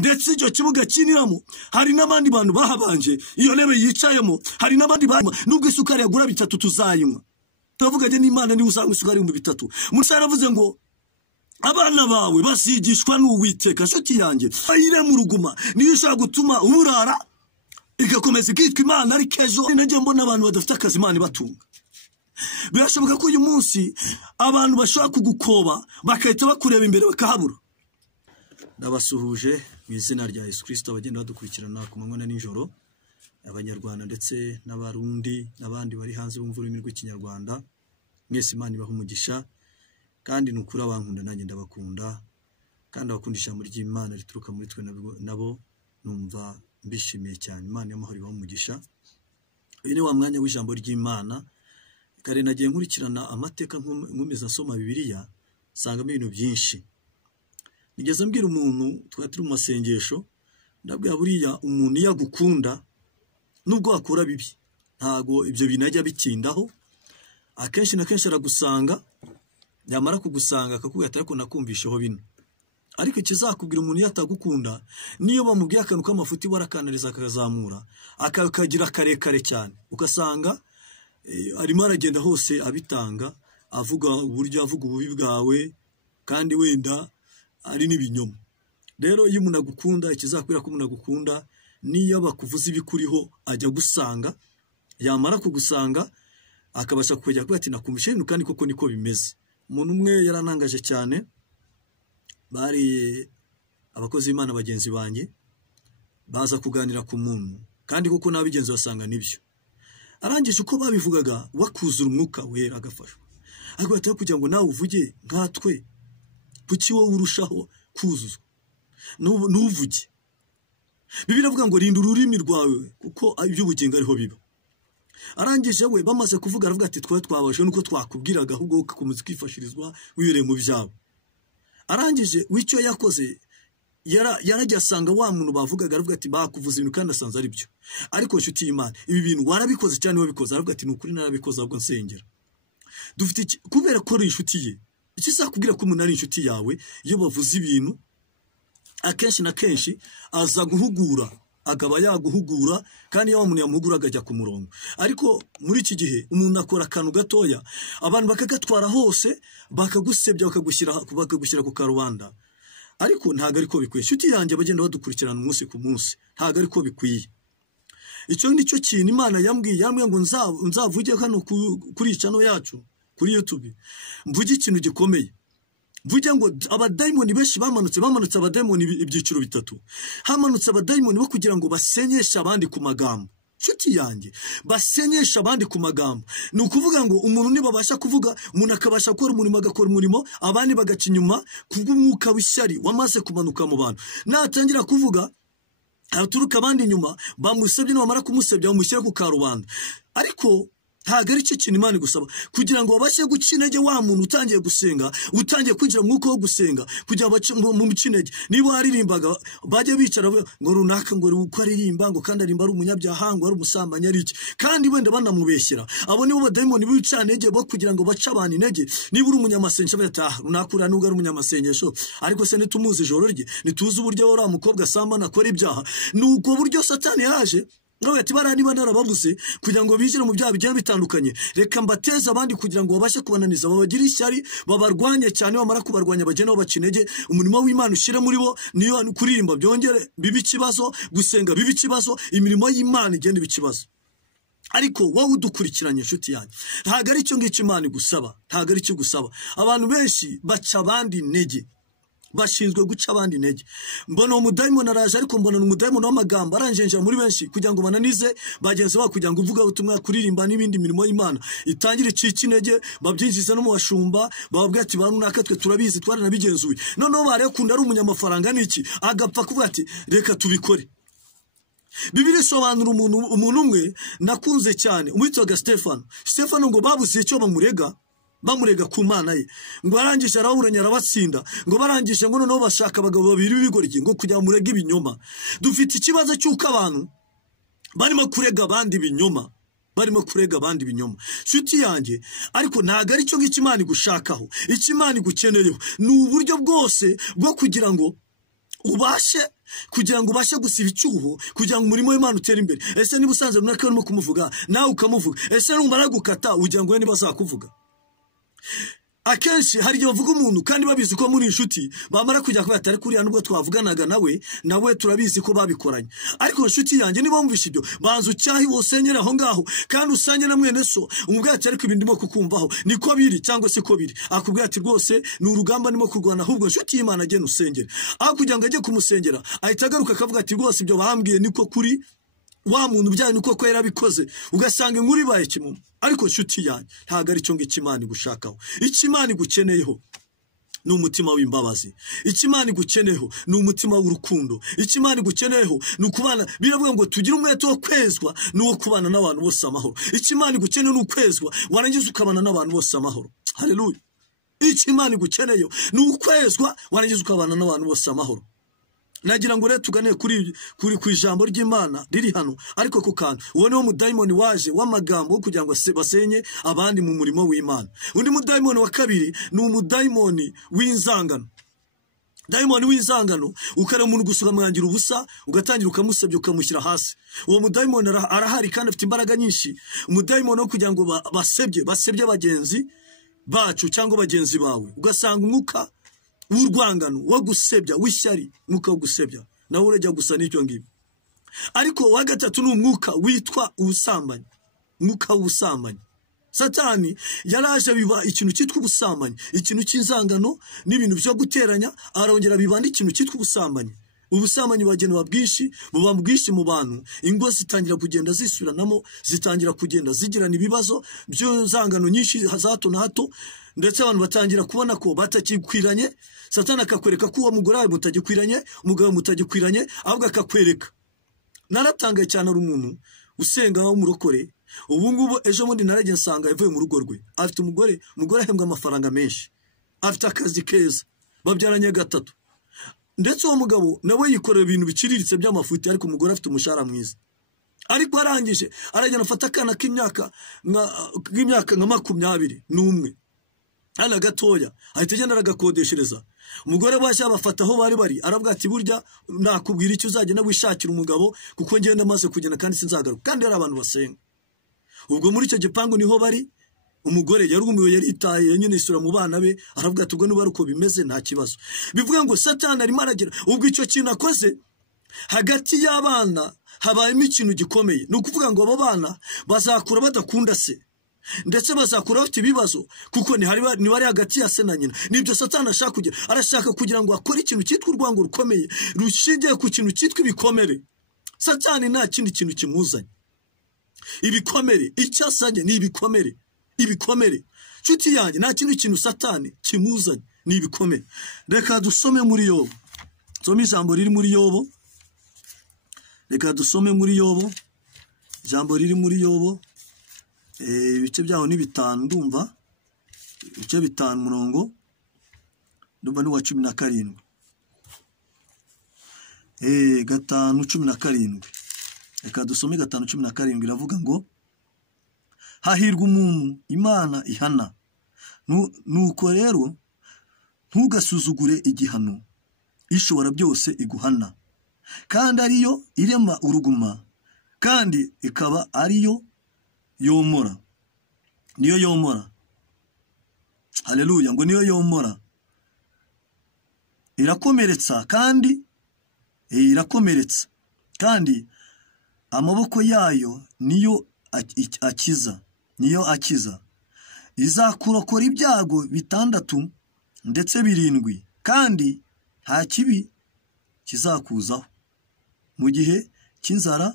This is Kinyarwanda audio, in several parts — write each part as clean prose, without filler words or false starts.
ndetse icyo kibuga kiniramo hari n'abandi bantu bahabanje iyo ntebe yicayemo hari n'abandi bantu nubwo isukari yagura 3 tuzayinywa turavuga je n'Imana ni usanga isukari 3 Musa yaravuze ngo abana bawe basigishwa n'Uwiteka nshuti yanjye ayire mu ruguma niyo ushaka gutuma uburara igakomeza ikitwa Imana ari kejo naje mbona abantu badafite akazi Imana batunga birashoboka ko uyu munsi abantu bashaka kugukoba bakahita bakureba imbere bakahabura nabasuhuje mu izina rya Yesu Kristo abagenda badukurikirana ku manywa na nijoro abanyarwanda ndetse n'abarundi n'abandi bari hanze bumva ururimi rw'ikinyarwanda mwese Imana ibaha umugisha kandi nukuri abankunda nanjye ndabakunda kandi abakundisha muri ry'Imana rituruka muri twe nabo numva mbishimiye cyane Imana y'amahoro ibaha umugisha uyu ni wa mwanya w'ijambo ry'Imana kare nagiye nkurikirana amateka nkomeza nsoma Bibiliya sangamo ibintu byinshi nigeze mbwira umuntu twari turi mu masengesho ndabwira buriya umuntu yagukunda nubwo akora bibi ntago ibyo binajya bitindaho akenshi na kenshi aragusanga yamara kugusanga akakubwira ariko nakumvisheho bino ariko ikizakubwira umuntu yatagukunda niyo bamubwiye akantu k'amafuti warakanariza akazamura akagira karekare cyane ugasanga arimo aragenda hose abitanga avuga uburyo avuga ububi bwawe kandi wenda ari n'ibinyoma rero iyo umuntu agukunda ikizakubwira ko umuntu agukunda niyo bakuvuza ibikuriho ajya gusanga yamara kugusanga akabasha kujya kuba ati nakumvishe ibintu kandi koko niko bimeze umuntu umwe yaranangaje cyane bari abakozi b'Imana bagenzi banjye baza kuganira ku muntu kandi koko nabigenzi basanga nibyo arangije uko babivugaga wakuzura umwuka wera agafashwa ariko batari kugira ngo nawe uvuge nkatwe kuki wowe urushaho kuzuzwa n'uvuge Bibiliya iravuga ngo rinda ururimi rwawe kuko iby'ubugingo ariho biba arangije we bamaze kuvuga aravuga ati twabashe nuko twakubwiraga ahubwo ukakomeza kwifashirizwa wiyure mu byabo arangije wicyo yakoze yarajya asanga wa muntu bavugaga aravuga ati bakuvuza ibintu kandi asanze ari byo ariko nshuti y'Imana ibi bintu warabikoze cyane wabikoze aravuga ati nukuri narabikoze ahubwo nsengera dufite kubera ko ari inshuti ye ikizakubwira ko umuntu ari inshuti yawe iyo bavuze ibintu akenshi na kenshi aza guhugura akaba yaguhugura kandi yawo umuntu yamuhugura agajya ku murongo ariko muri iki gihe umuntu akora akantu gatoya abantu bakagatwara hose bakagusebya bakagushyira ku karubanda ariko ntago ariko bikwiye inshuti yanjye bagenda badukurikirana umunsi ku munsi ntago ariko bikwiye icyo nicyo kintu Imana yambwiye ngo nzavuge hano kuri channel yacu kuri YouTube mvuge ikintu gikomeye mvuge ngo abadayimoni benshi bamanutse abadayimoni ibyiciro bitatu hamanutse abadayimoni bo kugira ngo basenyeshe abandi ku magambo nshuti yanjye basenyesha abandi ku magambo ni ukuvuga ngo umuntu nibabasha kuvuga umuntu akabasha gukora umurimo agakora umurimo abandi bagaca inyuma kubw'umwuka w'ishyari wamaze kumanuka mu bantu natangira kuvuga aturuka abandi inyuma bamusebye n'abamara kumusebya bamushyira ku karubanda ariko ntago ari cyo kintu Imana igusaba kugira ngo babashe guca intege wa muntu utangiye gusenga utangiye kwinjira mu mwuka wo gusenga kugira ngo mu intege niba aririmbaga bajye bicara ngo runaka ngo uko aririmba ngo kandi arimba ari umunyabyaha ngo ari umusambanyi ari iki kandi wenda banamubeshyera abo nibo badayimoni bica intege bo kugira ngo bace abantu intege niba uri umunyamasengesho bataha runaka ura nubwo ari umunyamasengesho ariko se nitumuzi ijoro rye nituzi uburyo ora mukobwa sambana akora ibyaha nuko buryo Satani yaje nawe ati barani narabavuze kugira ngo bijire mu byaha bigiye bitandukanye reka mbateze abandi kugira ngo babashe kubananiza babagira ishyari babarwanye cyane bamara kubarwanya bagenda bacinege umurimo w'Imana ushire muri bo niyo kuririmba byongere bibi kibazo gusenga bibi kibazo imirimo y'Imana igenda bikibazo ariko wowe udukurikiranye nshuti yanjye ntago ari cyo ngicyo Imana igusaba ntago ari cyo gusaba abantu benshi baca abandi intege bashinzwe guca abandi intege mbona umudayimoni araje ariko mbona umudayimoni w'amagambo aranjenjera muri benshi kugira ngo bananize bagenzi babo kugira ngo uvuga ubutumwa kuririmba n'ibindi mirimo y'Imana itangire icika intege babyinjiza no mu bashumba bababwira ati barunaka twe turabizi twaranabigenzuye noneho barekunda ari umunyamafaranga n'iki agapfa kuvuga ati reka tubikore Bibiliya isobanura umuntu umwe nakunze cyane umwitwaga Stefano ngo babuze icyo bamurega ku Mana ye ngo arangije araburanya arabatsinda ngo barangije ngo noneho bashaka abagabo babiri b'ibigoryi ngo kujya murega ibinyoma dufite ikibazo cy'uko abantu barimo kurega abandi binyoma shuti yanjye ariko ntago ari cyo ngicyo Imana igushakaho icyo Imana igukeneyeho ni uburyo bwose bwo kugira ngo ubashe kugira ngo ubashe gusiba icyuho, kugira ngo umurimo w'Imana utere imbere. Ese niba usanze runaka urimo kumuvuga nawe ukamuvuga, ese numara gukata ugira ngo we niba azakuvuga? Akenshi hari igihe bavuga umuntu kandi babizi ko muri inshuti, bamara kujya kubera atari kuriya nubwo twavuganaga nawe turabizi ko babikoranye. Ariko inshuti yanjye niba wumvishe ibyo, banza ucyahi wosenyera aho ngaho, kandi usanye na mwene so umubwira ati ariko ibindi ndimo kukumvaho niko biri cyangwa se ko biri, akubwira ati rwose ni urugamba ndimo kurwana, ahubwo inshuti y'Imana agenda usengera. Aho kugira ngo ajye kumusengera ahita agaruka akavuga ati rwose ibyo bambwiye niko kuri, wa muntu byayo niko ko yarabikoze, ugasanga inkuru ibaye kimumu. Ariko inshuti yanjye ntago ari cyo ngicyo Imana igushakaho. Icyo Imana igukeneyeho ni umutima w'imbabazi. Icyo Imana igukeneyeho ni umutima w'urukundo. Icyo Imana igukeneyeho ni ukubana, biravuga ngo tugire umwete wo kwezwa n'uwo kubana n'abantu bose amahoro. Icyo Imana igukeneye ni ukwezwa, warangiza ukabana n'abantu bose amahoro. Haleluya. Icyo Imana igukeneyeho ni ukwezwa, warangiza ukabana n'abantu bose amahoro. Nagira ngo rero tugane ku ijambo ry'Imana riri hano, ariko ku kantu uwo niwo mudayimoni waje w'amagambo kugira ngo basenye abandi mu murimo w'Imana. Undi mudayimoni wa kabiri ni umudayimoni w'inzangano. Dayimoni w'inzangano ukare umuntu gusuka mwangira ubusa, ugatangira ukamusebya ukamushyira hasi. Uwo mudayimoni arahari kandi afite imbaraga nyinshi. Umudayimoni wo kugira ngo basebye bagenzi bacu cyangwa bagenzi bawe, ugasanga umwuka w'urwangano wo gusebya, w'ishyari, umwuka wo gusebya nawe urajya gusa n'icyo ngibyo. Ariko wa gatatu ni umwuka witwa ubusambanyi, umwuka w'ubusambanyi. Satani yaraje biba ikintu cyitwa ubusambanyi, ikintu cy'inzangano n'ibintu byo guteranya, arongera bibanda ikintu cyitwa ubusambanyi. Ubusambanyi bagenwa bwinshi, buba bwinshi mu bantu, ingo zitangira kugenda zisubiranamo, zitangira kugenda zigirana ibibazo by'inzangano nyinshi za hato na hato, ndetse abantu batangira kubona ko batakikwiranye. Satani akakwereka ko uwo mugore wawe mutagikwiranye, umugabo mutagikwiranye, ahubwo akakwereka. Naratangaye cyane ari umuntu usenga w'umurokore, ubu ngubu ejo bundi naragiye nsanga yavuye mu rugo rwe, afite umugore ahembwa amafaranga menshi, afite akazi keza, babyaranye gatatu, ndetse uwo mugabo nawe yikorera ibintu biciriritse by'amafuti, ariko umugore afite umushahara mwiza. Ariko arangije aragenda afata akana k'imyaka nka 21 ana gatoya, ahita agenda aragakodeshereza. Umugore bashya bafata aho bari aravuga ati burya nakubwira icyo uzagenda wishakira umugabo, kuko ngenda maze kugenda kandi sinzagaruka. Kandi ari abantu basenga. Ubwo muri icyo gipangu niho bari, umugore yarumiwe, yaritaye nyine isura mu bana be, aravuga ati ubwo niba uko bimeze nta kibazo. Bivuga ngo Satani arimo aragira, ubwo icyo kintu akoze hagati y'abana habayemo ikintu gikomeye. Ni ukuvuga ngo abo bana bazakura badakunda se, ndetse bazakura bafite ibibazo, kuko ni bari hagati ya se na nyina. Nibyo Satani ashaka kugira, arashaka kugira ngo akore ikintu cyitwa urwango rukomeye rushingiye ku kintu cyitwa ibikomere. Satani nta kindi kintu kimuzanye. Ibikomere, icyo asanye ni ibikomere. Nshuti yanjye, nta kintu Satani kimuzanye, ni ibikomere. Reka dusome muri Yobu. Nsome ijambo riri muri Yobu. Reka dusome muri Yobu. Ijambo riri muri Yobu. Ibice byaho ni 5 ndumva. Ibice 5 murongo ndumva ni wa 17. 5:17. Reka dusome 5:17 iravuga ngo hahirwa umuntu Imana ihana. Nuko rero ntugasuzugure igihano ishobora byose iguhana, kandi ariyo irema uruguma, kandi ikaba ariyo yomora. Niyo yomora. Haleluya, ngo niyo yomora. Irakomeretsa kandi amaboko yayo niyo akiza. Izakurokora ibyago 6 ndetse 7, kandi nta kibi kizakuzaho. Mu gihe cy'inzara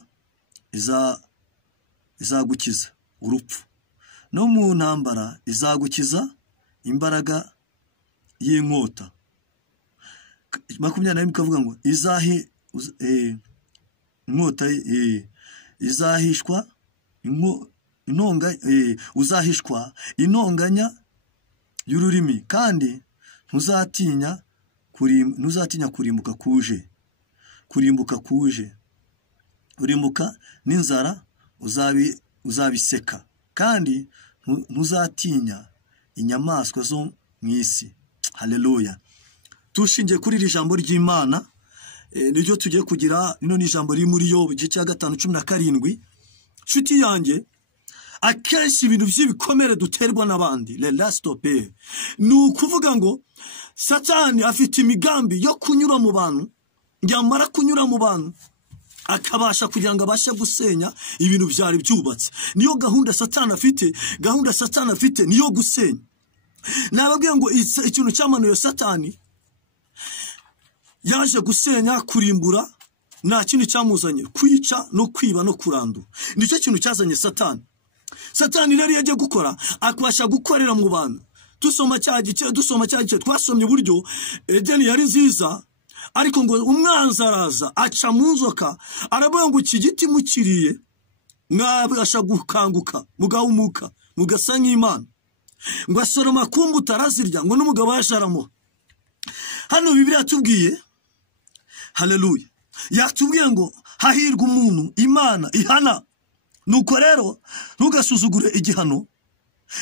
izagukiza urupfu, no mu ntambara izagukiza imbaraga y'inkota. 20 kavuga ngo inkota izahishwa uzahishwa intonganya y'ururimi, kandi ntuzatinya kurimbuka kuje. Urimbuka n'inzara uzabiseka, kandi ntuzatinya inyamaswa zo mu isi. Haleluya. Tushingiye kuri iri jambo ry'Imana, niryo tugiye kugira. Rino ni ijambo riri muri Yobu igice cya 5:17. Nshuti yanjye, akenshi ibintu by'ibikomere duterwa n'abandi, ni ukuvuga ngo Satani afite imigambi yo kunyura mu bantu, yamara kunyura mu bantu akabasha kugira ngo abashe gusenya ibintu byari byubatse. Niyo gahunda Satani afite niyo gusenya. Nababwiye ngo ikintu cyamanuye Satani yaje gusenya, kurimbura, nta kintu cyamuzanye, kwica no kwiba no kurandura. Nicyo kintu cyazanye Satani rero yagiye gukora, akabasha gukorera mu bantu. Dusoma cya gice twasomye uburyo Edeni yari nziza, ariko ngo umwanzi araza aca mu nzoka, aravuga ngo iki giti mukiriye mwabasha gukanguka, mugahumuka, mugasa nk'Imana. Ngo asoroma ku mbuto arazirya, ngo n'umugabo yasharamuha. Hano Bibiliya yatubwiye, haleluya, yatubwiye ngo hahirwa umuntu Imana ihana. Nuko rero ntugasuzugure igihano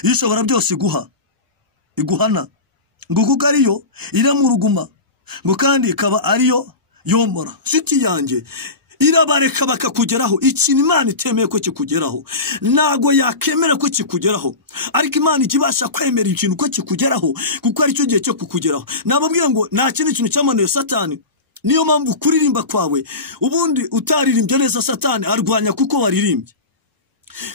ishobora byose iguhana, ngo kuko ariyo iramuruguma, ngo kandi ikaba ariyo yomora. Nshuti yanjye, irabareka bakakugeraho ikintu Imana itemeye ko kikugeraho. Nago yakemera ko kikugeraho, ariko Imana ikibasha kwemera ikintu ko kikugeraho, kuko ari cyo gihe cyo kukugeraho. Nababwiye ngo nta kintu cyamanuye Satani. Niyo mpamvu kuririmba kwawe, ubundi utaririmbye neza Satani arwanya kuko waririmbye.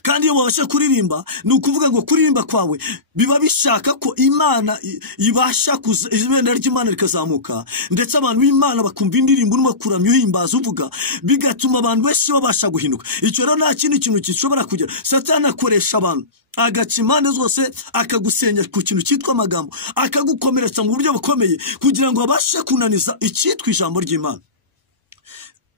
Kandi iyo wabasha kuririmba, ni ukuvuga ngo kuririmba kwawe biba bishaka ko Imana ibasha izina ry'Imana rikazamuka, ndetse abantu b'Imana bakumva indirimbo urimo kuramya uhimbaza uvuga, bigatuma abantu benshi babasha guhinduka. Icyo rero nta kindi kintu gishobora kugera. Satani akoresha abantu, agaca impande zose, akagusenya ku kintu cyitwa amagambo, akagukomeretsa mu buryo bukomeye, kugira ngo abashe kunaniza icyitwa ijambo ry'Imana.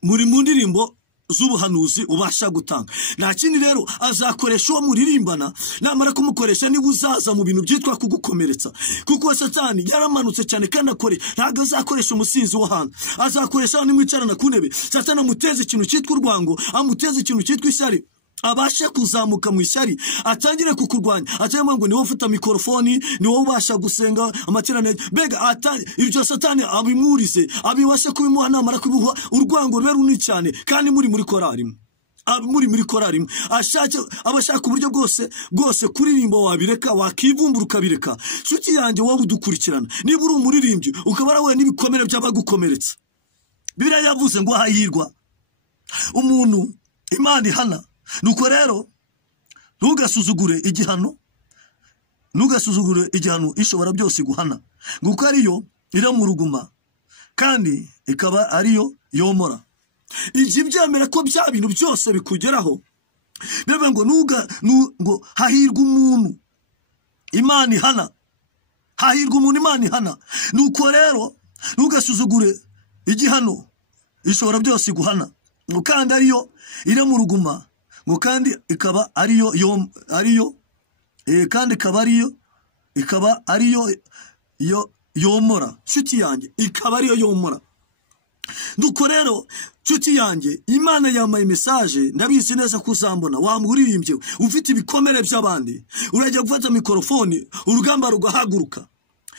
Muri mu ndirimbo z'ubuhanuzi ubasha gutanga, nta kindi rero azakoresha uwo muririmbana. Namara kumukoresha niba uzaza mu bintu byitwa kugukomeretsa, kuko Satani yaramanutse cyane kandi ntabwo azakoresha umusinzi wo hantu, azakoresha nimwicarana ku ntebe. Satani amuteze ikintu cyitwa urwango, amuteze ikintu cyitwa ishyari, abashe kuzamuka mu ishyari, atangire kukurwanya. Atangire ngo niwe ufite mikrofoni, niwe ubasha gusenga amateraniro, mbega ibyo Satani abimurize, abibashe kubimuha. Namara kubimuha, urwango rero runini cyane, kandi muri korari abashaka uburyo bwose kuririmba wabireka, wakivumbura ukabireka. Nshuti yanjye, wowe udukurikirana, niba uri umuririmbyi ukaba warahuye n'ibikomere by'abagukomeretsa, Bibiliya yavuze ngo hahirwa umuntu Imana ihana. Nuko rero ntugasuzugure igihano ishobora byose guhana, nguko ariyo iramuruguma, kandi ikaba ariyo yomora. Ibyo byemera ko bya bintu byose bikugeraho. Bebe ngo hahirwa umuntu Imana ihana, hahirwa umuntu Imana ihana. Nuko rero ntugasuzugure igihano ishobora byose guhana, ngo kandi ariyo iramuruguma, ngo kandi ikaba ariyo yomora. Nshuti yanjye, ikaba ariyo yomora. Nuko rero nshuti yanjye, Imana yamaye message, ndabizi neza ko uzambona wamuririmbye ufite ibikomere by'abandi, urajya gufata mikrofoni, urugamba rugahaguruka,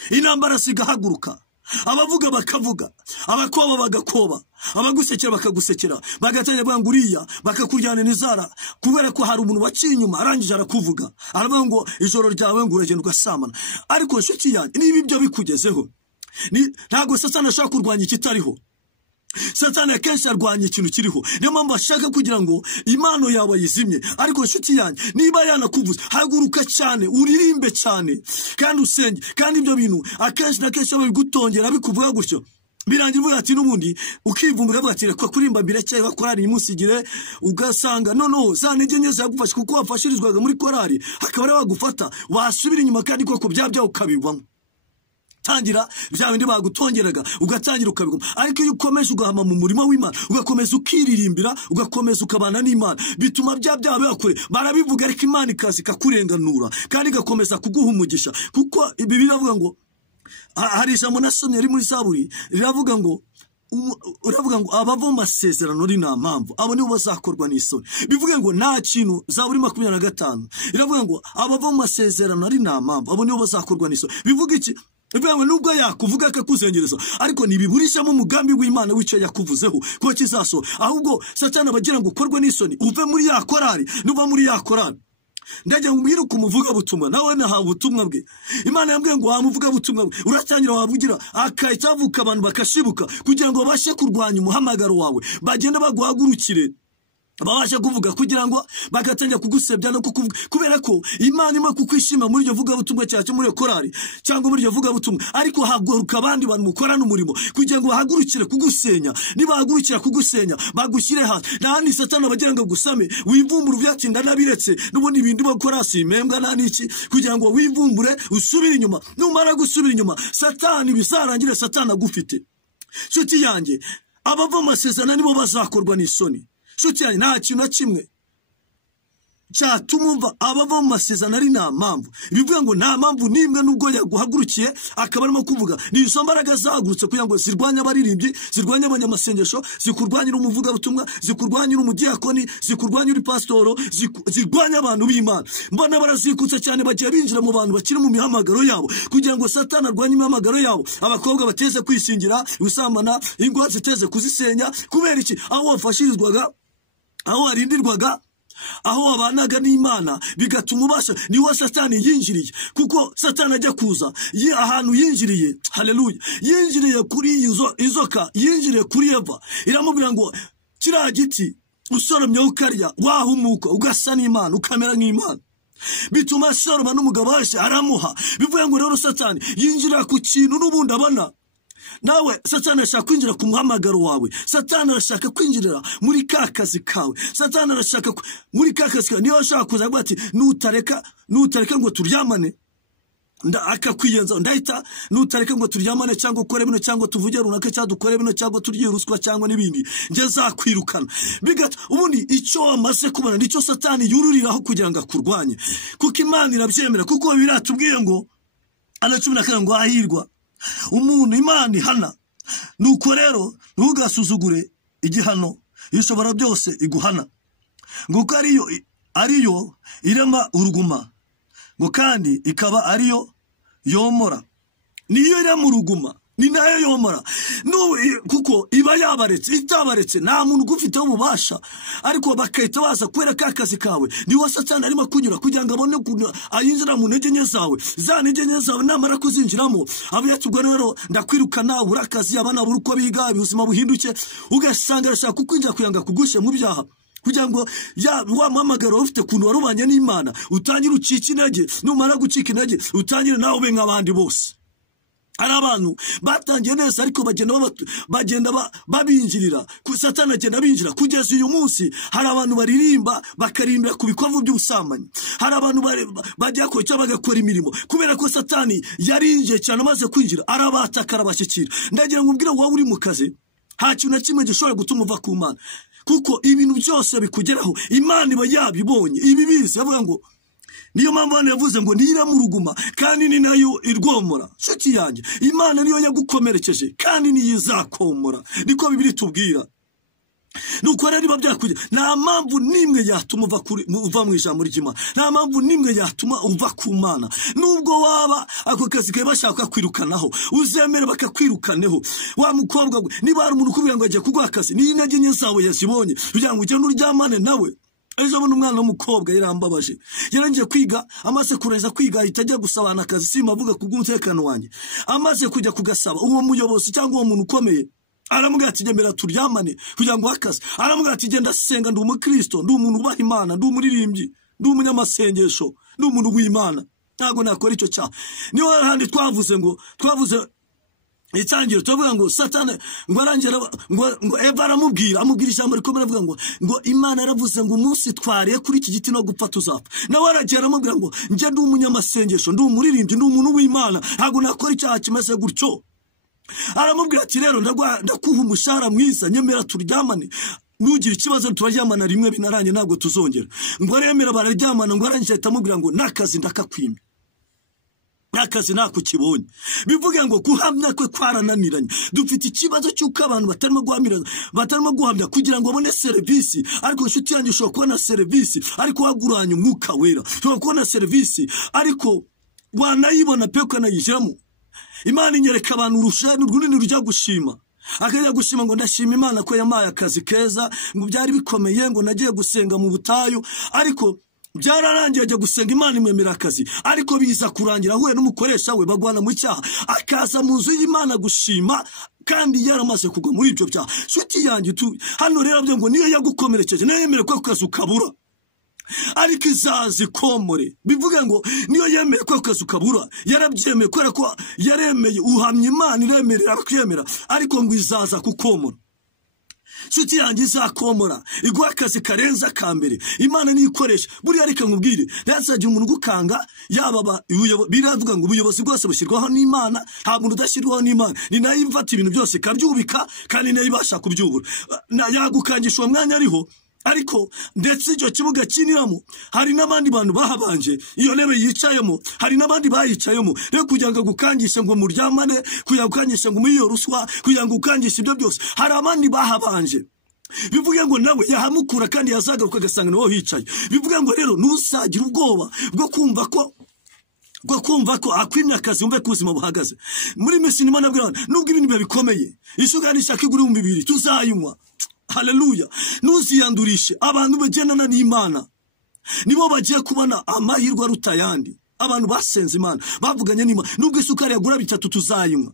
intambara zigahaguruka, abavuga bakavuga, abakoba bagakoba, abagusekera bakagusekera, bagatangira kuvuga ngo uriya, bakakujyana n'inzara, kubera ko hari umuntu waciye inyuma arangije arakuvuga, aravuga ngo ijoro ryawe ngo uragenda ugasamana. Ariko nshuti yanjye, niba ibyo bikugezeho, ntabwo Satani ashaka kurwanya ikitariho. Satani akenshi arwanya ikintu kiriho, niyo mpamvu ashaka kugira ngo impano yawe yizimye. Ariko nshuti yanjye, niba yanakuvuze, haguruka cyane, uririmbe cyane, kandi usenge. Kandi ibyo bintu akenshi na kenshi babigutongera bikuvuga gutyo, birangira uvuga ati n'ubundi ukivumbura uvuga ati reka kurimba mbireke bakorari imusigire, ugasanga no za ntege nke zagufasha kuko wafashirizwaga muri korari, akaba ari wagufata wasubira inyuma, kandi koko byabya ukabivamo. Tangira bya bindi bagutongeraga ugatangira ukabigoma. Ariko iyo ukomeje ugahama mu murima w'Imana, ugakomeza ukiririmbira, ugakomeza ukabana n'Imana, bituma byawe bakure barabivuga, ariko Imana ikazi kakurenganura kandi igakomeza kuguha umugisha. Kuko Bibiliya iravuga ngo, hari ijambo nasomye ari muri Zaburi riravuga ngo abava mu masezerano ari nta mpamvu, abo nibo bazakorwa n'isoni. Bivuge ngo nta kintu. Zaburi 25 iravuga ngo abava mu masezerano ari nta mpamvu, abo nibo bazakorwa n'isoni. Bivuga iki? bivuga ngo nubwo yakuvuga akakuzengereza ariko ntibiburishamo umugambi w'Imana w'icyo yakuvuzeho ko kizaso. Ahubwo Satani abagira ngo ukorwe n'isoni uve muri ya korari, nuva muri ya korari ndagira ngo umwiruke umuvuga butumwa, nawe nahawe ubutumwa bwe. Imana yambwiye ngo wamuvuga butumwa bwe, uratangira wavugira akahita avuka abantu bakashibuka kugira ngo babashe kurwanya umuhamagaro wawe, bagenda baguhagurukire babasha kuvuga kugira ngo bagatangira kugusebya no kukuvuga, kubera ko Imana imwe kukwishima muri iryo vuga butumwa cyacu muri korari cyangwa muri iryo vuga butumwa, ariko haguruka abandi bantu mukorana umurimo kugira ngo bahagurukire kugusenya. Nibahagurukira kugusenya bagushyire hasi, nani Satani abagira ngo gusame wivumbura ubyatinda nabiretse n'ubundi ibindi bakora simpembwa niki, kugira ngo wivumbure usubire inyuma. Numara gusubira inyuma Satani bizarangire Satani agufite. Nshuti yanjye, abava amasezerano nibo bazakorwa n'isoni. Nshuti yanjye, nta kintu na kimwe cyatuma abava mu masezerano ari nta mpamvu. Bivuga ngo nta mpamvu nimwe nubwo yaguhagurukiye akaba arimo kuvuga ni izo mbaraga zahagurutse kugira ngo zirwanye abaririmbyi, zirwanye abanyamasengesho, zikurwanyira umuvuga butumwa, zikurwanyira umudiyakoni, zikurwanyira pasitoro, zirwanye abantu b'Imana. Mbona barazikutse cyane bagiye binjira mu bantu bakiri mu mihamagaro yabo kugira ngo Satani arwanye imihamagaro yabo. Abakobwa bateze kwishingira, usambana, ingwa ziteze kuzisenya. Kubera iki? Aho wafashirizwaga, aho warindirwaga, aho wabanaga n'Imana bigatuma ubasha, niho Satani yinjiriye. Kuko Satani ajya kuza ahantu yinjiriye, haleluya, yinjiriye kuri inzoka, yinjiriye kuri Eva, iramubwira ngo kiriya giti usoromye ukarya wahumuka ugasa n'Imana, ukamera nk'Imana. Bituma soroma n'umugabo wese aramuha. Bivuye ngo rero Satani yinjira ku kintu n'ubundi abana. Nawe Satani arashaka kwinjira ku muhamagaro wawe. Satani arashaka kwinjirira muri ka kazi kawe. Satani arashaka muri ka kazi kawe. Niyo ashaka kuza bati nutareka ngo turyamane, akakwiyenza ndahita nutareka ngo turyamane cyangwa ukore bino cyangwa tuvuge runaka cyangwa dukore bino cyangwa turye ruswa cyangwa n'ibindi, nge zakwirukana. Bigata ubundi icyo wamaze kubona nicyo Satani yururiraho kugira ngo akurwanye. Kuko Imana irabyemera, kuko biratubwiye ngo ana ngo ahirwa umuntu Imana ihana. Nuko rero ntugasuzugure igihano, ishobora byose iguhana, ngo ko ariyo irema uruguma, ngo kandi ikaba ariyo yomora. Niyo irema uruguma, ni nayo yomora. Kuko iba yabaretse, itabaretse nta muntu ugufiteho ububasha, ariko bakahita baza kwera ka kazi kawe. Niwo Satani arimo kunyura kugira ngo abone ayinjira mu ntege nke zawe. Za ntege nke zawe namara kuzinjiramo abo yatubwa rero ndakwirukana, ubura akazi, abana buri uko biga, ubuzima buhinduke, ugasanga arashaka kukwinjira kugira ngo akugushe mu byaha, kugira ngo wa muhamagaro ufite kuntu warubanye n'Imana utangire ucika intege. Numara gucika intege utangire nawe ube nk'abandi bose. Ari abantu batangiye neza ariko bagenda babinjirira. Satani agenda binjira kugeza uyu munsi. Hari abantu baririmba bakarimbira ku bikorwa by'ubusambanyi, hari abantu bajya ko cyangwa bagakora imirimo kubera ko Satani yarinjiye cyane, amaze kwinjira arabataka, arabashyikira. Ndagira ngo umbwire wowe uri mu kazi, nta kintu na kimwe gishobora gutuma uva ku Mana, kuko ibintu byose bikugeraho Imana iba yabibonye. Ibi bize bavuga ngo niyo mpamvu hano yavuze ngo nira mu ruguma kandi ni nayo irwomora. Nshuti yanjye, Imana niyo yagukomerekeje kandi niyo izakomora, niko Bibiri tubwira. Nuko rero biba byakugira, nta mpamvu nimwe yatuma uva mu ijambo ry'Imana, nta mpamvu nimwe yatuma uva ku Mana. Nubwo waba ako kazi kawe bashaka kwirukanaho, uzemere bakakwirukaneho. Wa mukobwa, niba hari umuntu ukubwira ngo agiye kuguha akazi, ni intege nke zawe yazibonye kugira ngo ugende uryamane nawe. Ejo buno umwana w'umukobwa yarambabaje, yarangiye kwiga, amaze kureza kwiga ahita ajya gusabana akazi, simavuga kubw'umutekano wanjye. Amaze kujya kugasaba, uwo muyobozi cyangwa uwo muntu ukomeye aramubwira ati gemera turyamane kugira ngo akazi. Aramubwira ati genda senga, ndi umukristo, ndi umuntu ubaha Imana, ndi umuririmbyi, ndi umunyamasengesho, ndi umuntu w'Imana, ntago nakora icyo cyaha. Niyo handi twavuze itangiro tuvuga ngo Satani ngo arangera ngo Eva amubwira ijambo rikomeye, avuga ngo Imana yaravuze ngo umunsi twariye kuri iki giti no gupfa tuzapfa. Nawe aragera amubwira ngo nje ndi umunyamasengesho, ndi umuririmbyi, ndi umuntu w'Imana, ntago nakora icyaha kimeze gutyo. Aramubwira ati rero ndakuha umushahara mwiza, nyemera turyamane, nugira ikibazo turaryamana rimwe binarangiye ntabwo tuzongera. Ngo aremera bararyamana, ngo arangije atamubwira ngo nakazi ndakakwimye, nakazi nakukibonye. Bivuga ngo guhamya kwe kwarananiranye. Dufite ikibazo cy'uko abantu batarimo guhamya kugira ngo babone serivisi. Ariko inshuti yanjye, ushobora kubona serivisi ariko waguranye umwuka wera, ushobora kubona serivisi ariko wanayibona pe ukanayishyiramo Imana inyereka abantu urushani runini rujya gushima, akajya gushima ngo ndashima Imana ko yamaye akazi keza, ngo byari bikomeye, ngo nagiye gusenga mu butayu, ariko byararangiye ajya gusenga Imana imwemera akazi, ariko biza kurangira ahuye n'umukoresha we bagwana mu cyaha, akaza mu nzu y'Imana gushima kandi yaramaze kugwa muri ibyo byaha. Shuti yanjye hano rero byo ngo niyo yagukomerekeje nayo yemere ko akazi ukabura, ariko izazi komore, bivuga ngo niyo yemeye ko akazi ukabura yarabyemeye kubera ko yaremeye, uhamye Imana iremerera kwemera, ariko ngo izaza kukomora. Shuti yanjye izakomora iguha akazi karenza kambere, Imana niyikoresha. Buriya reka nkubwire, ntazaje umuntu gukanga, yaba biravuga ngo ubuyobozi bwose bushyirwaho n'Imana, nta muntu udashyirwaho n'Imana, ni nayo imfata ibintu byose ikabyubika kandi nayo ibasha kubyubura. Yagukangisha uwo mwanya ariho, ariko ndetse icyo kibuga kiniramo hari n'abandi bantu bahabanje, iyo ntebe yicayemo hari n'abandi bayicayemo. Rero kugira ngo gukangishe ngo muryamane, kugira ngo gukangishe ngo muri iyo ruswa, kugira ngo gukangishe ibyo byose, hari abandi bahabanje. Bivuga ngo nawe yahamukura kandi yazagaruka agasanga nawe hicaye. Bivuga ngo rero ntusagira ubwoba bwo kumva ko akwimya akazi, umve ko ubuzima buhagaze. Muri misi Imana nabwo nubwo ibintu bikomeye, isukari ishaka igura 2,000 tuzayinywa. Haleluya. Nuziyandurishe abantu bagendana n'Imana, nibo bagiye kubona amahirwe aruta yandi. Abantu basenze Imana, bavuganye n'Imana, nubwo isukari yagura 3 tuzayinywa,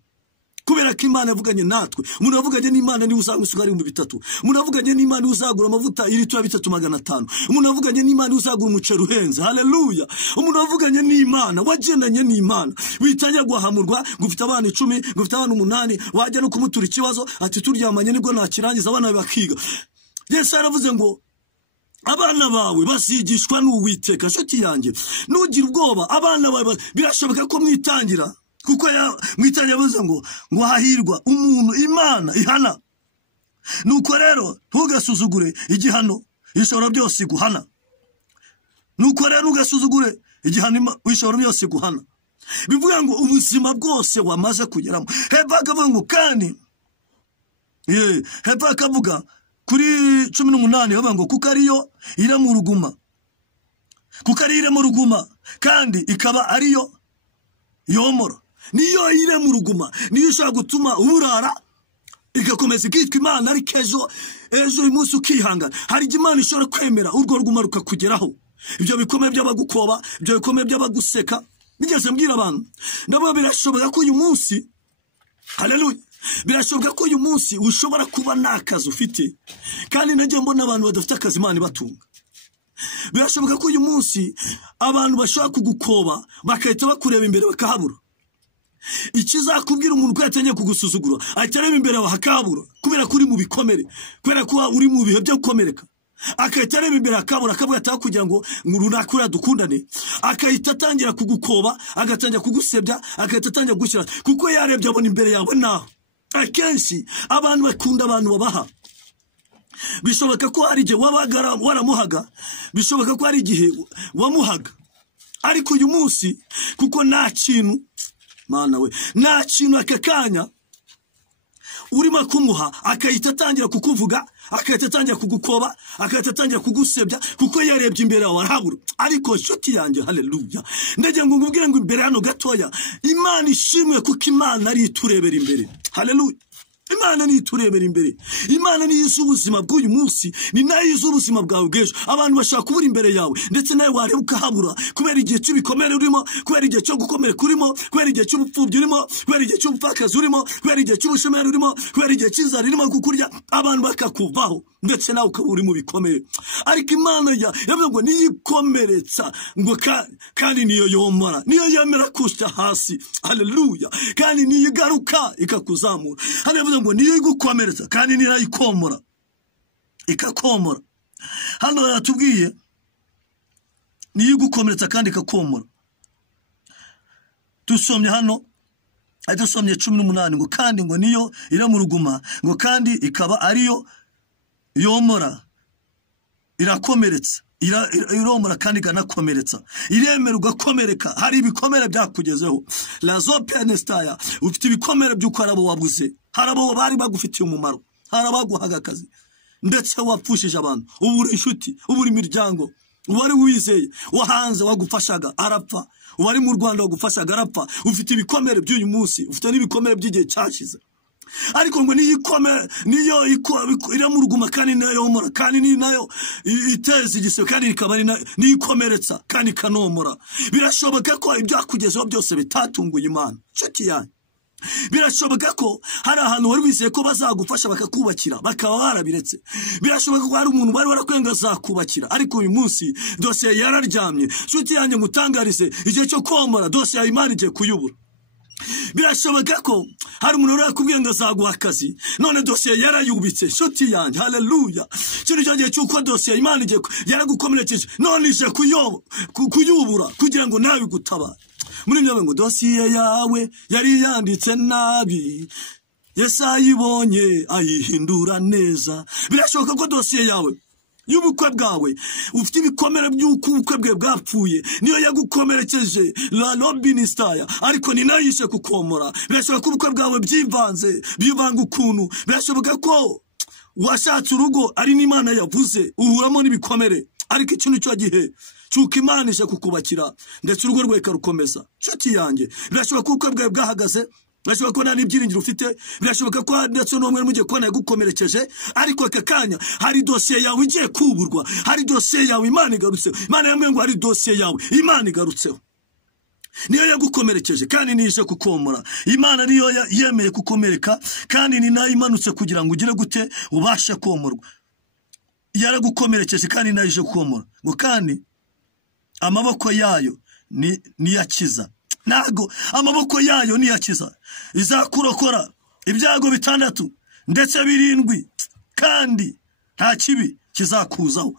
kubera ko Imana yavuganye natwe. Umuntu wavuganye n'Imana niwe uzanywa isukari 3,000. Umuntu wavuganye n'Imana niwe uzagura amavuta 3,500. Umuntu wavuganye n'Imana niwe uzagura umuceri uhenze. Haleluya. Umuntu wavuganye n'Imana, wagendanye n'Imana, witajya guhamurwa, gufite abana 10, gufite abana 8, wajya no kumutura ikibazo ati turyamanye nibwo nakirangiza abana bakiga. Yesu aravuze ngo abana bawe bazigishwa n'Uwiteka. Shuti yanjye nugira ubwoba, abana bawe birashoboka ko mwitangira, kuko mwitangira yavuze ngo hahirwa umuntu Imana ihana. Nuko rero ntugasuzugure igihano, ishobora byose guhana. Nuko rero ntugasuzugure igihano, ishobora byose guhana. Bivuga ngo ubuzima bwose wamaze kugeramo. Hepfo akavuga ngo kandi hepfo akavuga kuri 18 bavuga ngo kuko ariyo ire mu ruguma, kuko ari ire mu ruguma kandi ikaba ariyo yomora. Niyo ire mu ruguma, niyo ushaka gutuma uburara igakomeza ikitwa Imana, ariko ejo umunsi ukihangana, hari Imana ishobora kwemera urwo ruguma rukakugeraho. Ibyo bikomeye by'abagukoba, ibyo bikomeye by'abaguseka, bigeze mbwira abantu nabo birashoboka ko uyu munsi, haleluya, birashoboka ko uyu munsi ushobora kuba nta kazi ufite, kandi najye mbona abantu badafite akazi Imana ibatunga. Birashoboka ko uyu munsi abantu bashobora kugukoba bakahita bakureba imbere bakahabura. Ikizakubwira umuntu ko yatangiye kugusuzugura, atareba imbere aho hakabura, kubera ko uri mu bikomere, kubera ko uri mu bihe byo gukomereka. Akahita areba imbere akabura, akavuga ati kugira ngo runakura dukundane, akahita atangira kugukoba, agatangira kugusebya, akahita atangira gushyira, kuko yarebye abona imbere yawe naho. Akenshi abantu bakunda abantu babaha. Bishoboka ko hari igihe wabagara waramuhaga, bishoboka ko hari igihe wamuhaga, ariko uyu munsi kuko nta kintu Mana we, nta kintu akakanya urimo kumuha, akahita atangira kukuvuga, akahita atangira kugukoba, akahita atangira kugusebya, kuko yarebye imbere yawe arabura. Ariko shuti yanjye, haleluya, ndagira ngo ngubwire ngo imbere hano gatoya, Imana ishimwe kuko Imana ari iturebera imbere. Haleluya. Imana ni iturebera imbere. Imana ni y'ubuzima bw'uyu munsi, ni nayo y'ubuzima bwawe bw'ejo. Abantu bashaka kubura imbere yawe, ndetse nawe wareba ukahabura, kubera igihe cy'ibikomere urimo, kubera igihe cyo gukomereka urimo, kubera igihe cy'ubupfubyi urimo, kubera igihe cy'ubupfakazi urimo, kubera igihe cy'ubushomeri urimo, kubera igihe cy'inzara irimo kukurya, abantu bakakuvaho, ndetse nawe ukaba uri mu bikomere. Ariko Imana yavuze ngo niyikomeretsa, ngo kandi niyo yomora, niyo yemera kusha hasi. Haleluya. Kandi niyo igaruka ikakuzamura. Hano yavuze ngo niyo igukomeretsa kandi niyo ikomora, ikakomora. Hano yatubwiye niyo igukomeretsa kandi ikakomora. Dusomye hano, dusomye 18 ngo kandi ngo niyo ira mu ruguma, ngo kandi ikaba ariyo yomora, irakomeretsa, iromora kandi ikanakomeretsa, iremera ugakomereka. Hari ibikomere byakugezeho, lazopenestaya, ufite ibikomere by'uko arabo wabuze, harabo bari bagufitiye umumaro, harabaguhaga akazi, ndetse wapfushije abantu, ubura inshuti, ubura imiryango, uwari wizeye wahanze wagufashaga arapfa, uwari mu Rwanda wagufashaga arapfa. Ufite ibikomere by'uyu munsi, ufite n'ibikomere by'igihe cyashize, ariko ngo niyo iramuruguma kandi nayo yomora kandi ni nayo iteza igisebe kandi ikaba nikomeretsa kandi kanomora. Birashoboka ko ibyakugezeho byose bitatunguye Imana. Nshuti yanjye, birashoboka ko hari ahantu wari wizeye ko bazagufasha bakakubakira bakaba barabiretse. Birashoboka ko hari umuntu bari warakwenga azakubakira, ariko uyu munsi dosiye yararyamye. Nshuti yanjye, ngutangarize igihe cyo komora dosiye Imana igiye kuyubura. Birashoboka ko hari umuntu urakubwiye ngo azaguha akazi, none dosiye yarayubitse. Nshuti yanjye, haleluya. Kino cyongeye cyuko dosiye Imana igiye yaragukomerekeje, none ije kuyubura kugira ngo nawe gutabara. Muri nyawe ngo dosiye yawe yari yanditse nabi, Yesu ayibonye ayihindura neza. Birashoboka ko dosiye yawe y'ubukwe bwawe ufite ibikomere by'uko ubukwe bwe bwapfuye, niyo yagukomerekeje la robinistaya, ariko ni nayo yishe kukomora. Birashoboka ko ubukwe bwawe byivanga ukuntu. Birashoboka ko washatse urugo ari n'Imana yavuze uhuramo n'ibikomere, ariko ikintu cyo gihe cyuko Imana ije kukubakira ndetse urugo rwe karukomeza. Nshuti yanjye, birashoboka ko ubukwe bwawe bwahagaze, birashoboka ko nta n'ibyiringiro ufite, birashoboka ko ndetse n'umwe mugiye kubona yagukomerekeje, ariko aka kanya hari dosiye yawe igiye kuburwa, hari dosiye yawe Imana igarutseho. Imana yamwe ngo hari dosiye yawe Imana igarutseho, niyo yagukomerekeje kandi nije kukomora. Imana niyo yemeye kukomereka kandi ni nayo imanutse kugira ngo ugire gute ubashe komorwa. Yaragukomerekeje kandi nayo ije kukomora, ngo kandi amaboko yayo niyakiza. Nago amaboko yayo niyakiza, izakurokora ibyago 6 ndetse 7, kandi nta kibi kizakuzaho.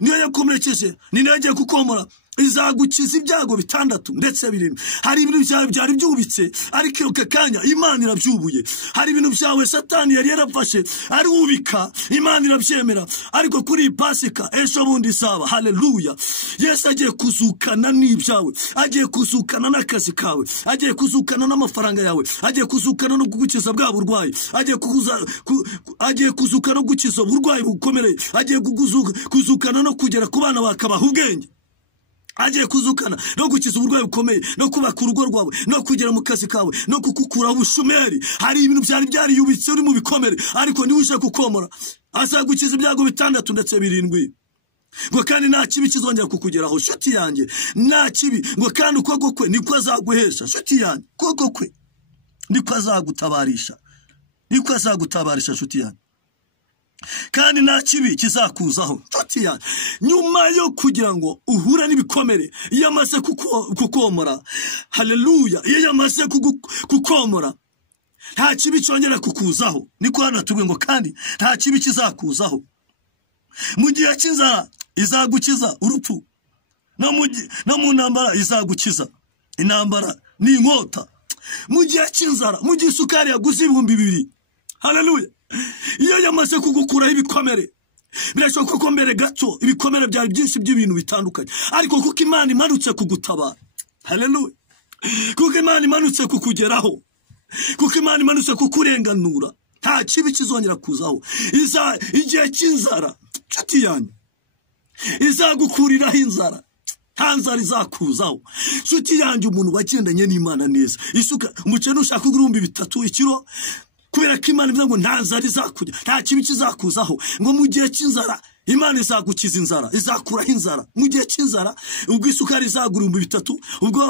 Niyo yakomerekeje, ni nayo agiye kukomora, izagukiza ibyago 6 ndetse 7. Hari ibintu byawe byari byubitse, ariko aka kanya Imana irabyubuye. Hari ibintu byawe Satani yari yarafashe arubika, Imana irabyemera, ariko kuri Pasika ejo bundi saba. Haleluya. Yesu agiye kuzukana n'ibyawe, agiye kuzukana n'akazi kawe, agiye kuzukana n'amafaranga yawe, agiye kuzukana no kugukiza bwa burwayi, agiye kuzukana no gukiza uburwayi bukomereye, agiye kuzukana no kugera ku bana bakabaha ubwenge, agiye kuzukana no gukiza uburwayi bukomeye, no kubaka urugo rwawe, no kugera mu kazi kawe, no kukukura ubushumeri. Hari ibintu byari yubitse uri mu bikomere, ariko niwe uje kukomora. Azagukiza ibyago 6 ndetse 7, ngo kandi nta kibi kizongera kukugeraho. Nshuti yanjye, nta kibi, ngo kandi ukuboko kwe niko azaguhesha. Nshuti yanjye, ukuboko kwe niko azagutabarisha, niko azagutabarisha. Nshuti yanjye, kandi nta kibi kizakuzaho. Nshuti yanjye, nyuma yo kugira ngo uhura n'ibikomere, iyo amaze kukomora, haleluya, iyo amaze kukomora, nta kibi cyongera kukuzaho. Niko hano tubwe ngo kandi nta kibi kizakuzaho. Mu gihe cy'inzara izagukiza urupfu, no mu ntambara izagukiza intambara n'inkota. Mu gihe cy'inzara, mu gihe isukari yaguze 2,000, haleluya, iyo yamaze kugukuraho ibikomere, birashoboka ko mbere gato ibikomere byari byinshi by'ibintu bitandukanye, ariko kuko Imana imanutse kugutabara, haleluya, kuko Imana imanutse kukugeraho, kuko Imana imanutse kukurenganura, nta kibi kizongera kuzaho. Igihe cy'inzara, nshuti yanjye, izagukuriraho inzara, nta nzara izakuzaho. Nshuti yanjye, umuntu wagendanye n'Imana neza, isuka umukene ushaka kugura 3 ikiro, kubera ko Imana ivuga ngo nta nzara izakujya, nta kibi kizakuzaho. Ngo mu gihe cy'inzara Imana izagukiza inzara, izakuraho inzara. Mu gihe cy'inzara, ubwo isukari izagura 3,000, ubwo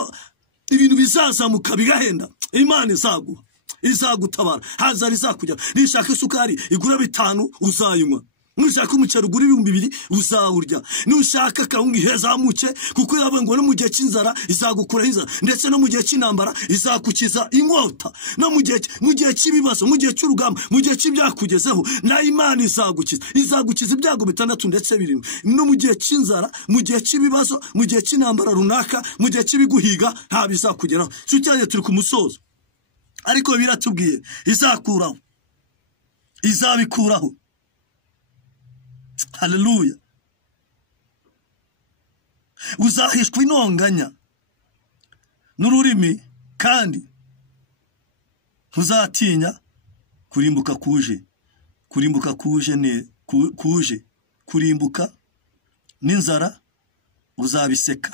ibintu bizazamuka bigahenda, Imana izaguha, izagutabara, hazara izakujya. Nishaka isukari igura 5 uzayinywa, nushaka umuceri ugura 2,000 uzawurya, nushaka kawungi hezamuke, kuko yavuga ngo no mu gihe cy'inzara izagukuraho inzara, ndetse no mu gihe cy'intambara izakukiza inkota. No mu gihe cy'ibibazo, mu gihe cy'urugamba, mu gihe cy'ibyakugezeho, na Imana izagukiza ibyago 6 ndetse 7. No mu gihe cy'inzara, mu gihe cy'ibibazo, mu gihe cy'intambara runaka, mu gihe cy'ibiguhiga, nta bizakugeraho. Cyane turi ku musozo, ariko biratubwiye izakuraho, izabikuraho. Haleluya. Uzahishwa inonganya n'ururimi, kandi ntuzatinya kurimbuka kuje, kurimbuka kuje, kurimbuka n'inzara uzabiseka.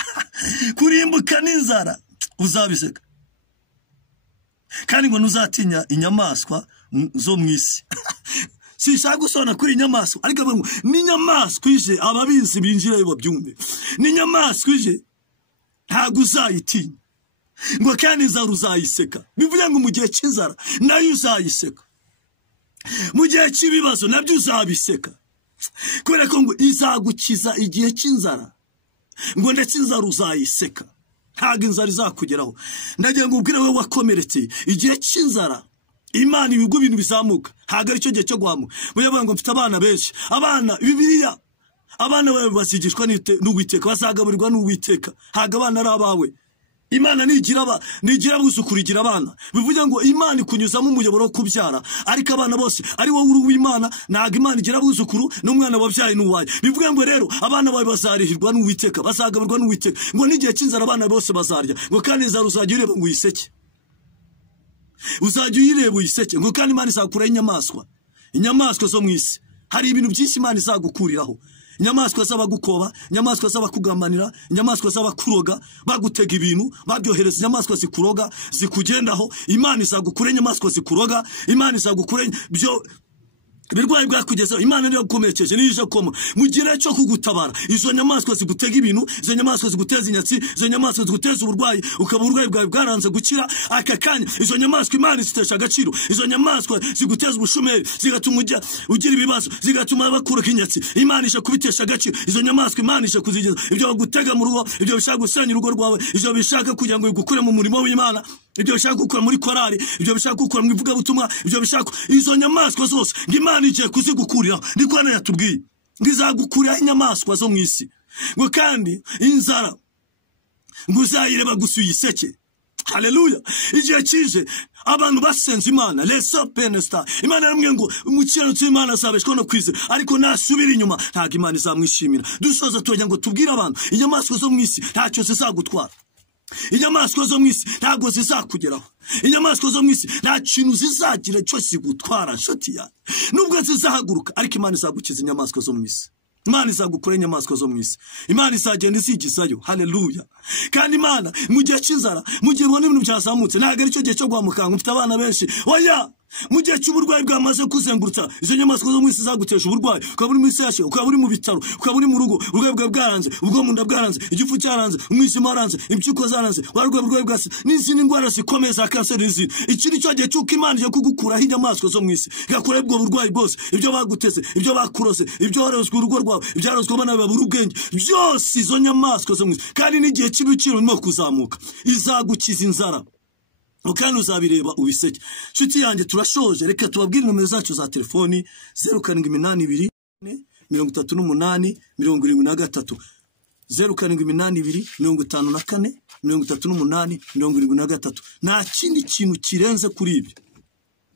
Kurimbuka n'inzara uzabiseka. Kandi ngo ntuzatinya inyamaswa zo mu isi. Sishaka gusona kuri inyamaswa, ariko ngo n'inyamaswa ije ababizi binjira babyumve. N'inyamaswa ije ntago uzayitinya. Ngo kandi inzara uzayiseka. Bivuye ngo mu gihe cy'inzara nayo uzayiseka. Mu gihe cy'ibibazo nabyo uzabiseka. Kubera ko ngo izagukiza igihe cy'inzara. Ngo ndetse inzara uzayiseka. Ntago inzara izakugeraho. Ndagira ngo ubwire wowe wakomeretse igihe cy'inzara Imana ibigo ibintu bizamuka. Ntago ari cyo gihe cyo guhamuka. Buyavuga ngo mfite abana benshi. Abana Bibiliya abana bawe bazigishwa n'Uwiteka, bazagaburirwa n'Uwiteka. Ntago abana ari abawe. Imana nigira buzukurigira abana. Bivuga ngo Imana ikunyuzamo umuyoboro wo kubyara, ariko abana bose ari wowe uri w'Imana. Ntago Imana igira buzukuru n'umwana wabyaye n'uwaye. Bivuga ngo rero abana bawe bazarihirwa n'Uwiteka, bazagaburirwa n'Uwiteka. Ngo n'igihe cy'inzara abana bose bazarya. Ngo kandi inzara uzajya ureba ngo uyiseke. Uzajya uyireba uyiseke. Ngo kandi Imana izakuraho inyamaswa zo mu isi. Hari ibintu byinshi Imana izagukuriraho. Inyamaswa z'abagukoba, inyamaswa z'abakugamanira, inyamaswa z'abakuroga, bagutega ibintu, babyohereza inyamaswa zikuroga, zikugendaho. Imana izagukura inyamaswa zikuroga, Imana izagukura byo birwaye bwakugezeho. Imana niyo gukomerekeje nije koma mu gihe cyo kugutabara. Izo nyamaswa zigutega ibintu, izo nyamaswa ziguteza inyatsi, izo nyamaswa ziguteza uburwayi, ukaba uburwayi bwawe bwaranze gukira aka kanya. Izo nyamaswa Imana zitesha agaciro. Izo nyamaswa ziguteza ubushumeri, zigatuma ugira ibibazo, zigatuma bakura inyatsi. Imana isha kubitesha agaciro. Izo nyamaswa Imana isha kuzigeza ibyo bagutega mu rugo, ibyo bishaka gusenya urugo rwawe, ibyo bishaka kugira ngo igukure mu murimo w'Imana, ibyo bishaka gukora muri korari, ibyo bishaka gukora mu ivuga butumwa, ibyo bishaka izo nyamaswa zose Imana igiye kuzigukuriraho. Niko hano yatubwiye ngo izagukuriraho inyamaswa zo mu isi. Ngo kandi inzara ngo uzayireba gusa uyiseke. Haleluya. Igihe kije abantu basenze Imana leso penesta. Imana yaramubwiye ngo umukiranutsi w'Imana azabeshwaho no kwizera, ariko nasubira inyuma ntago Imana izamwishimira. Dusoza tugira ngo tubwire abantu inyamaswa zo mu isi ntacyo zizagutwara. Inyamaswa zo mu isi ntago zizakugeraho. Inyamaswa zo mu isi nta kintu zizagira cyo zigutwara nshuti yawe. Nubwo zizahaguruka, ariko Imana izagukiza inyamaswa zo mu isi. Imana izagukura inyamaswa zo mu isi. Imana izagenda izigizayo. Haleluya. Kandi Imana mu gihe cy'inzara, mu gihe ubona ibintu byazamutse, ntago ari cyo gihe cyo guhamuka. Mfite abana benshi. Oya, mu gihe cy'uburwayi bwamaze kuzengurutsa, izo nyamaswa zo mu isi zagutesha uburwayi. Ukaba uri mu isi yashe, ukaba uri mu bitaro, ukaba uri mu rugo, uburwayi bwawe bwaranze, ubwo mu nda bwaranze, igifu cyaranze, umwijima waranze, impyiko zaranze, warwaye bwasi n'izindi ndwara zikomeye za kanseri n'izindi. Iki ni cyo gihe cy'uko Imana igiye kugukuraho inyamaswa zo mu isi, igakuraho ubwo burwayi bwose, ibyo baguteze, ibyo bakurose, ibyo warozwe urugo rwawe, ibyarozwe abana bawe babura ubwenge, byose izo nyamaswa zo mu isi. Kandi n'igihe cy'ibiciro birimo kuzamuka, izagukiza inzara. Ukandi uzabireba ubiseke. Nshuti yanjye turashoje, reka tubabwire nomero zacu za telefoni 0782 38 73 0782 54 38 73. Nta kindi kintu kirenze kuri ibyo.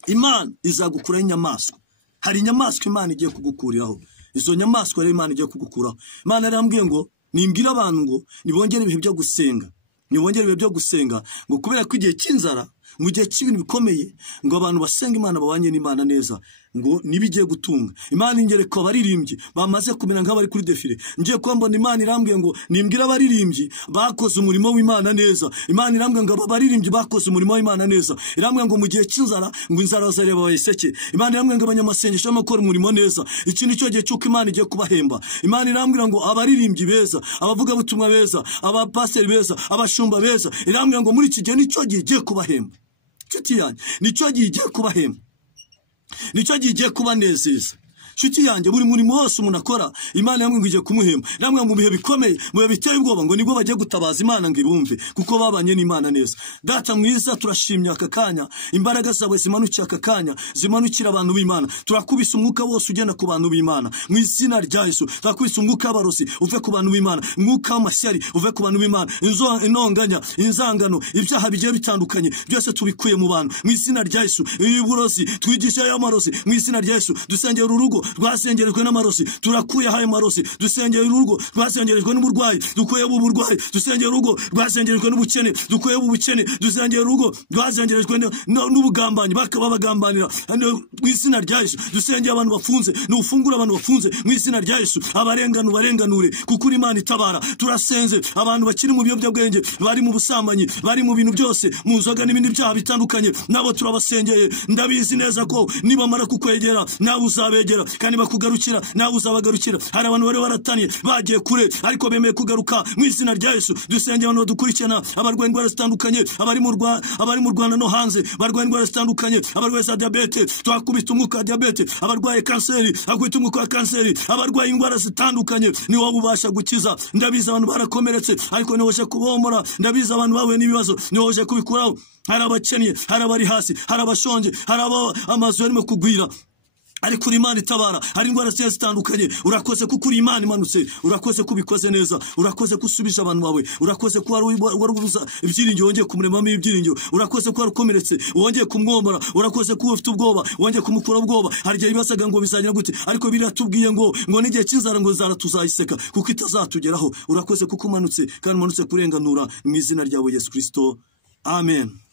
Imana izagukuraho inyamaswa. Hari inyamaswa Imana igiye kugukuriraho. Izo nyamaswa rero Imana igiye kugukuraho. Imana yarambwiye ngo nimbwira abantu ngo nibongere ibihe byo gusenga. Nibongere ibihe byo gusenga ngo kubera ko igihe cy'inzara, mu gihe cy'ibintu bikomeye, ngo abantu basenga Imana babanye n'Imana neza, ngo nibigiye gutunga. Imana ingereka abaririmbyi bamaze kumera nk'abari kuri defile. Ngiye kwambona Imana irambwiye ngo nimbwira abaririmbyi bakoze umurimo w'Imana neza. Imana irambwiye ngo abaririmbyi bakoze umurimo w'Imana neza. Irambwiye ngo mu gihe cy'inzara, ngo inzara bazareba bayiseke. Imana irambwiye ngo abanyamasengesho bakora umurimo neza. Iki ni cyo gihe cy'uko Imana igiye kubahemba. Imana irambwiye ngo abaririmbyi beza, abavuga butumwa beza, abapasiteri beza, abashumba beza, irambwiye ngo muri iki gihe ni cyo gihe igiye kubahemba. Nshuti yanjye, ni cyo gihe igiye kubahemba. Nicyo giye kubanezeza. Nshuti yanjye, buri murimo wose umuntu akora Imana yamwe ngiye kumuhemba. Namwe mu bihe bikomeye, mu bihe biteye ubwoba, ngo nibwo bagiye gutabaza Imana ngo ibumve, kuko babanye n'Imana neza. Data mwiza, turashimye aka kanya, imbaraga zawe zimanukira aka kanya, zimanukira abantu b'Imana. Turakubisa umwuka wose ugenda ku bantu b'Imana mu izina rya Yesu. Turakubisa umwuka w'abarozi uve ku bantu b'Imana, umwuka w'amashyari uve ku bantu b'Imana, intonganya, inzangano, ibyaha bigiye bitandukanye byose tubikuye mu bantu mu izina rya Yesu. Uburozi twigisha y'amarozi mu izina rya Yesu. Dusengera urugo rwasengerejwe n'amarozi, turakuye hayo marozi. Dusengera urugo rwasengerejwe n'uburwayi, dukuye uburwayi. Dusengera urugo rwasengerejwe n'ubukene, dukuye ubukene. Dusengera urugo rwasengerejwe n'ubugambanyi, bakaba bagambanira mu izina rya Yesu. Dusengera abantu bafunze, n'ufungura abantu bafunze mu izina rya Yesu. Abarenganu barenganure, kuko Imana itabara. Turasenze abantu bakiri mu biyobyabwenge, bari mu busambanyi, bari mu bintu byose, mu nzoga n'ibindi byaha bitandukanye, nabo turabasengeye. Ndabizi neza ko nibamara kukwegera nawe uzabegera, kandi bakugarukira nawe uzabagarukira. Hari abantu bari barataniye bagiye kure, ariko bemeye kugaruka mu izina rya Yesu. Dusengera abantu badukurikirana, abarwaye indwara zitandukanye, abari mu Rwanda no hanze, barwaye indwara zitandukanye, abarwaye za diabete, twakubita umwuka wa diabete, abarwaye kanseri, akubita umwuka wa kanseri, abarwaye indwara zitandukanye, ni wowe ubasha gukiza. Ndabizi abantu barakomeretse, ariko ni wowe uje kubomora. Ndabizi abantu bahuye n'ibibazo, ni wowe uje kubikuraho. Hari abakennye, hari abari hasi, hari abashonje, hari amazu yarimo kugwira, ariko Imana itabara. Hari indwara zitandukanye. Urakoze kuko uri Imana imanutse, urakoze kubikoze neza, urakoze kusubisha abantu bawe, urakoze ko warubuza ibyiringiro wongeye kumuremamo ibyiringiro, urakoze ko warukomeretse wongeye kumwomora, urakoze ko ufite ubwoba wongeye kumukura ubwoba. Hari igihe bibasaga ngo bizagera gute, ariko biratubwiye ngo n'igihe cy'inzara ngo zara tuzayiseka kuko itazatugeraho. Urakoze kuko umanutse, kandi umanutse kurenganura mu izina ryawe Yesu Kristo. Amen.